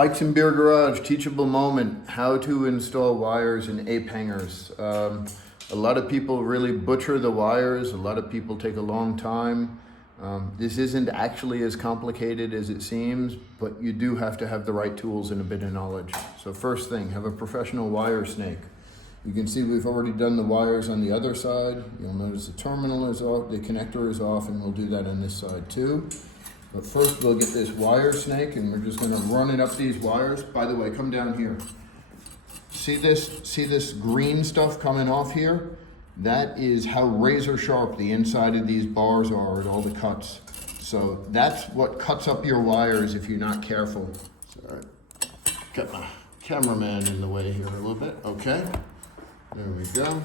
Bikes and Beer Garage, teachable moment, how to install wires in ape hangers. A lot of people really butcher the wires, a lot of people take a long time. This isn't actually as complicated as it seems, but you do have to have the right tools and a bit of knowledge. So first thing, have a professional wire snake. You can see we've already done the wires on the other side. You'll notice the terminal is off, the connector is off, and we'll do that on this side too. But first we'll get this wire snake and we're just gonna run it up these wires. By the way, come down here. See this green stuff coming off here? That is how razor sharp the inside of these bars are at all the cuts. So that's what cuts up your wires if you're not careful. Sorry, got my cameraman in the way here a little bit. Okay, there we go.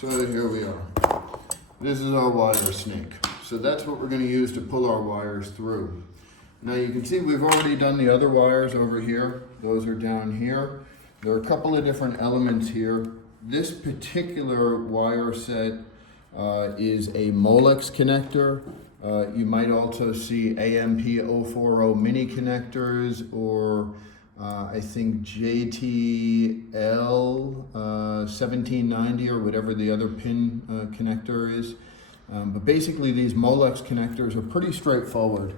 So here we are. This is our wire snake. So that's what we're going to use to pull our wires through. Now you can see we've already done the other wires over here. Those are down here. There are a couple of different elements here. This particular wire set is a Molex connector. You might also see AMP040 mini connectors, or I think JTL 1790 or whatever the other pin connector is. But basically these Molex connectors are pretty straightforward.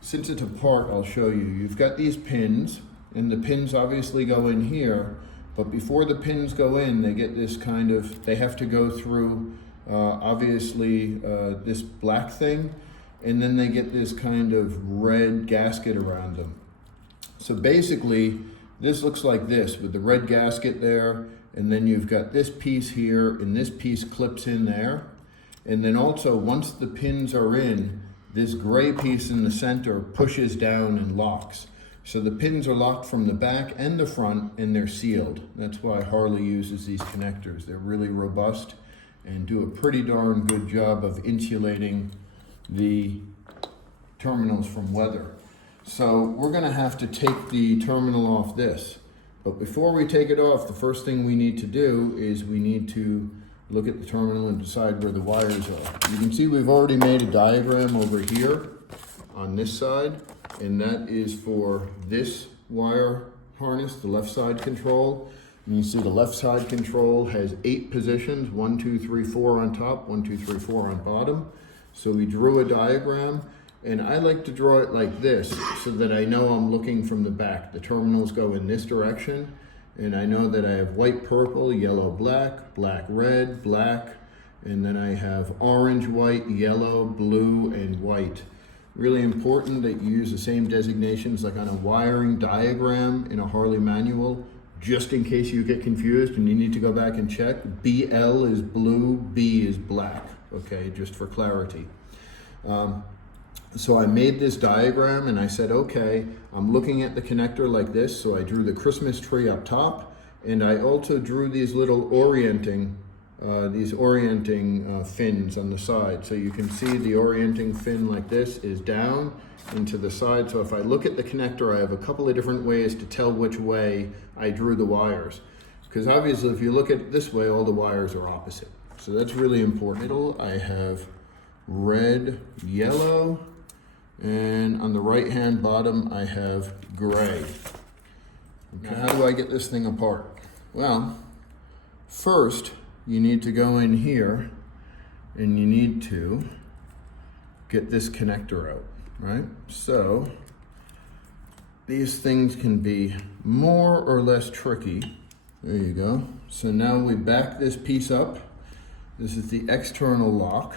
Since it's apart, I'll show you. You've got these pins, and the pins obviously go in here, but before the pins go in, they get this kind of, they have to go through obviously this black thing, and then they get this kind of red gasket around them. So basically, this looks like this with the red gasket there, and then you've got this piece here, and this piece clips in there. And then also, once the pins are in, this gray piece in the center pushes down and locks. So the pins are locked from the back and the front, and they're sealed. That's why Harley uses these connectors. They're really robust and do a pretty darn good job of insulating the terminals from weather. So we're gonna have to take the terminal off this. But before we take it off, the first thing we need to do is we need to look at the terminal and decide where the wires are. You can see we've already made a diagram over here on this side, and that is for this wire harness, the left side control. And you see the left side control has 8 positions, 1, 2, 3, 4 on top, 1, 2, 3, 4 on bottom. So we drew a diagram, and I like to draw it like this so that I know I'm looking from the back. The terminals go in this direction, and I know that I have white, purple, yellow, black, black, red, black, and then I have orange, white, yellow, blue, and white. Really important that you use the same designations like on a wiring diagram in a Harley manual, just in case you get confused and you need to go back and check. BL is blue, B is black, okay, just for clarity. So I made this diagram and I said, okay, I'm looking at the connector like this. So I drew the Christmas tree up top, and I also drew these little orienting fins on the side. So you can see the orienting fin like this is down and to the side. So if I look at the connector, I have a couple of different ways to tell which way I drew the wires. Because obviously if you look at it this way, all the wires are opposite. So that's really important. I have red, yellow, and on the right hand bottom I have gray. Okay. How do I get this thing apart? Well, first you need to go in here and you need to get this connector out, right? So these things can be more or less tricky. There you go. So now we back this piece up. This is the external lock,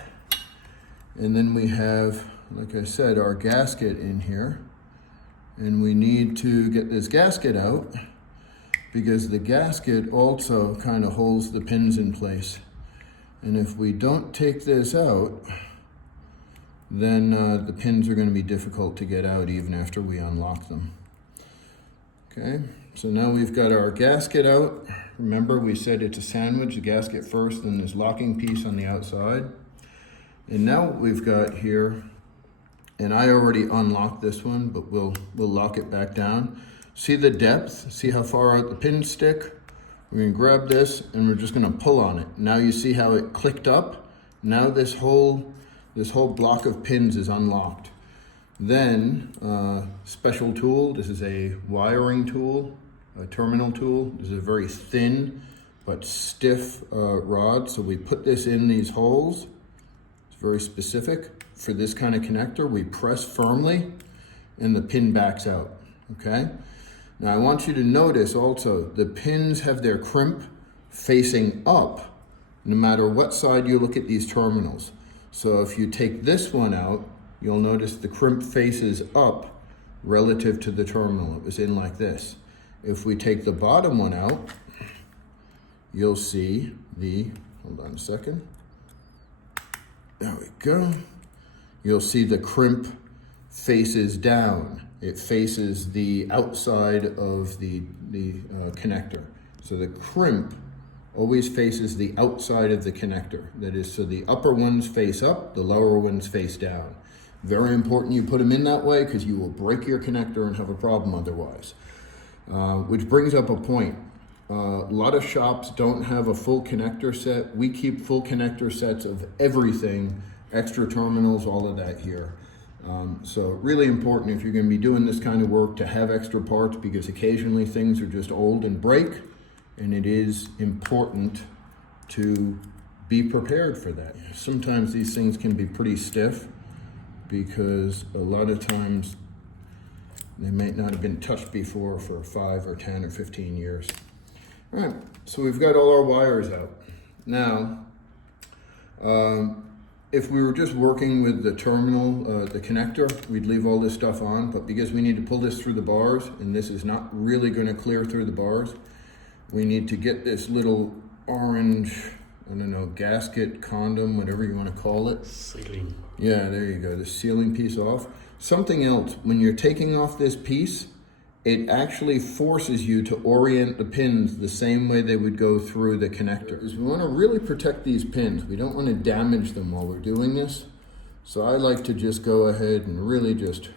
and then we have, like I said, our gasket in here, and we need to get this gasket out because the gasket also kind of holds the pins in place. And if we don't take this out, then the pins are going to be difficult to get out even after we unlock them. Okay, so now we've got our gasket out. Remember, we said it's a sandwich, the gasket first, then this locking piece on the outside. And now what we've got here, and I already unlocked this one, but we'll lock it back down. See the depth? See how far out the pins stick? We're gonna grab this and we're just gonna pull on it. Now you see how it clicked up? Now this whole block of pins is unlocked. Then, special tool, this is a wiring tool, a terminal tool. This is a very thin but stiff rod, so we put this in these holes. It's very specific. For this kind of connector, we press firmly and the pin backs out, okay? Now I want you to notice also, the pins have their crimp facing up no matter what side you look at these terminals. So if you take this one out, you'll notice the crimp faces up relative to the terminal. It was in like this. If we take the bottom one out, you'll see the, hold on a second. There we go. You'll see the crimp faces down. It faces the outside of the connector. So the crimp always faces the outside of the connector. That is, so the upper ones face up, the lower ones face down. Very important you put them in that way because you will break your connector and have a problem otherwise. Which brings up a point. A lot of shops don't have a full connector set. We keep full connector sets of everything, extra terminals, all of that here. So really important if you're going to be doing this kind of work to have extra parts, because occasionally things are just old and break, and it is important to be prepared for that. Sometimes these things can be pretty stiff because a lot of times they might not have been touched before for 5 or 10 or 15 years. All right, so we've got all our wires out. Now, if we were just working with the terminal, the connector, we'd leave all this stuff on, but because we need to pull this through the bars, and this is not really gonna clear through the bars, we need to get this little orange, I don't know, gasket, condom, whatever you wanna call it. Sealing. Yeah, there you go, the sealing piece off. Something else, when you're taking off this piece, it actually forces you to orient the pins the same way they would go through the connector. Because we want to really protect these pins. We don't want to damage them while we're doing this. So I like to just go ahead and really just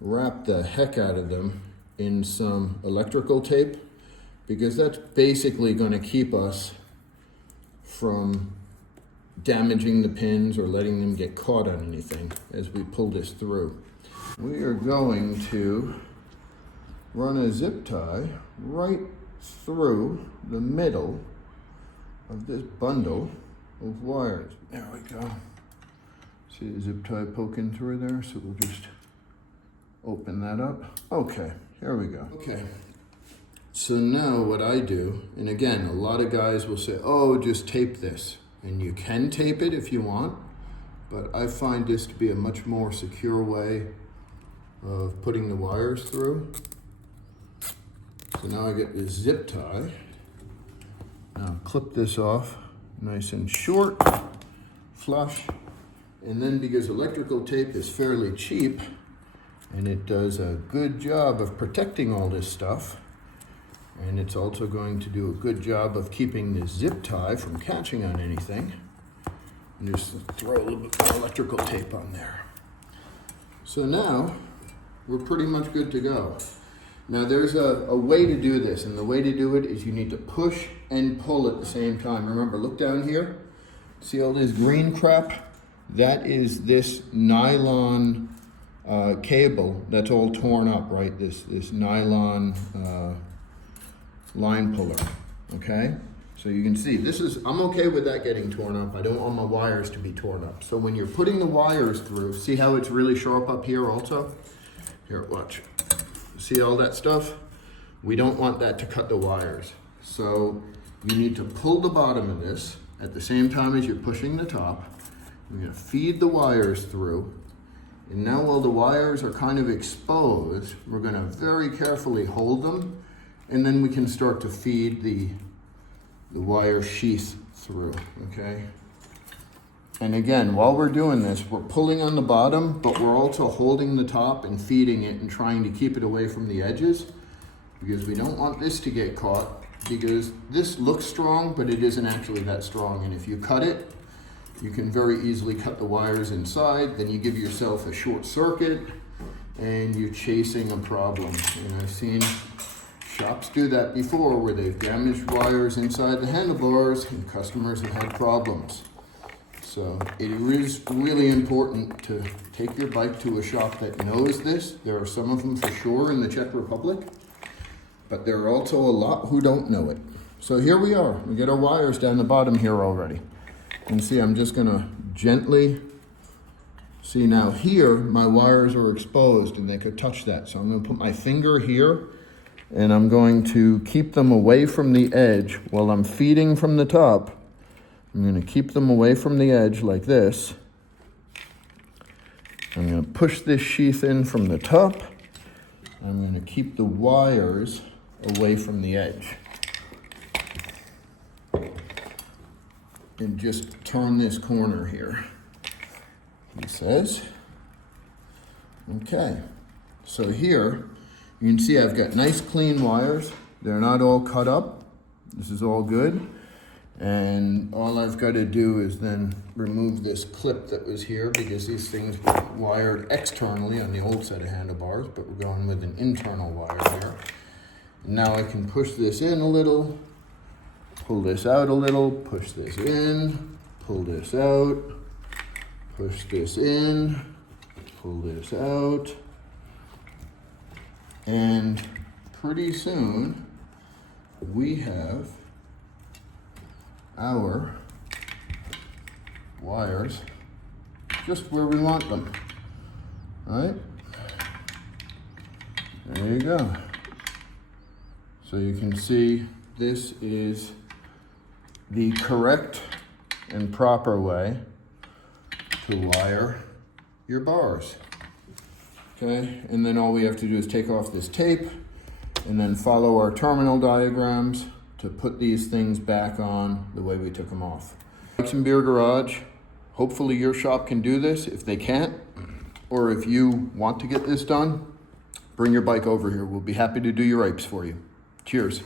wrap the heck out of them in some electrical tape, because that's basically going to keep us from damaging the pins or letting them get caught on anything as we pull this through. We are going to run a zip tie right through the middle of this bundle of wires. There we go. See the zip tie poking through there? So we'll just open that up. Okay, here we go. Okay, so now what I do, and again, a lot of guys will say, oh, just tape this. And you can tape it if you want, but I find this to be a much more secure way of putting the wires through. So now I get this zip tie. Now clip this off nice and short, flush. And then because electrical tape is fairly cheap and it does a good job of protecting all this stuff, and it's also going to do a good job of keeping this zip tie from catching on anything, and just throw a little bit more electrical tape on there. So now we're pretty much good to go. Now there's a way to do this, and the way to do it is you need to push and pull at the same time. Remember, look down here. See all this green crap? That is this nylon cable that's all torn up, right? This nylon line puller, okay? So you can see, I'm okay with that getting torn up. I don't want my wires to be torn up. So when you're putting the wires through, see how it's really sharp up here also? Here, watch. See all that stuff? We don't want that to cut the wires. So you need to pull the bottom of this at the same time as you're pushing the top. You're gonna feed the wires through. And now while the wires are kind of exposed, we're gonna very carefully hold them, and then we can start to feed the wire sheath through, okay? And again, while we're doing this, we're pulling on the bottom, but we're also holding the top and feeding it and trying to keep it away from the edges, because we don't want this to get caught, because this looks strong, but it isn't actually that strong. And if you cut it, you can very easily cut the wires inside, then you give yourself a short circuit and you're chasing a problem. And I've seen shops do that before, where they've damaged wires inside the handlebars and customers have had problems. So it is really important to take your bike to a shop that knows this. There are some of them for sure in the Czech Republic, but there are also a lot who don't know it. So here we are. We get our wires down the bottom here already. And see, I'm just gonna gently, see now here, my wires are exposed and they could touch that. So I'm gonna put my finger here and I'm going to keep them away from the edge while I'm feeding from the top. I'm going to keep them away from the edge like this. I'm going to push this sheath in from the top. I'm going to keep the wires away from the edge. And just turn this corner here, he says. Okay, so here you can see I've got nice clean wires. They're not all cut up. This is all good. And all I've got to do is then remove this clip that was here because these things were wired externally on the old set of handlebars, but we're going with an internal wire here. And now I can push this in a little, pull this out a little, push this in, pull this out, push this in, pull this out. And pretty soon we have our wires just where we want them, right? There you go. So you can see this is the correct and proper way to wire your bars. Okay, and then all we have to do is take off this tape and then follow our terminal diagrams to put these things back on the way we took them off. Bikes and Beer Garage, hopefully your shop can do this. If they can't, or if you want to get this done, bring your bike over here. We'll be happy to do your apes for you. Cheers.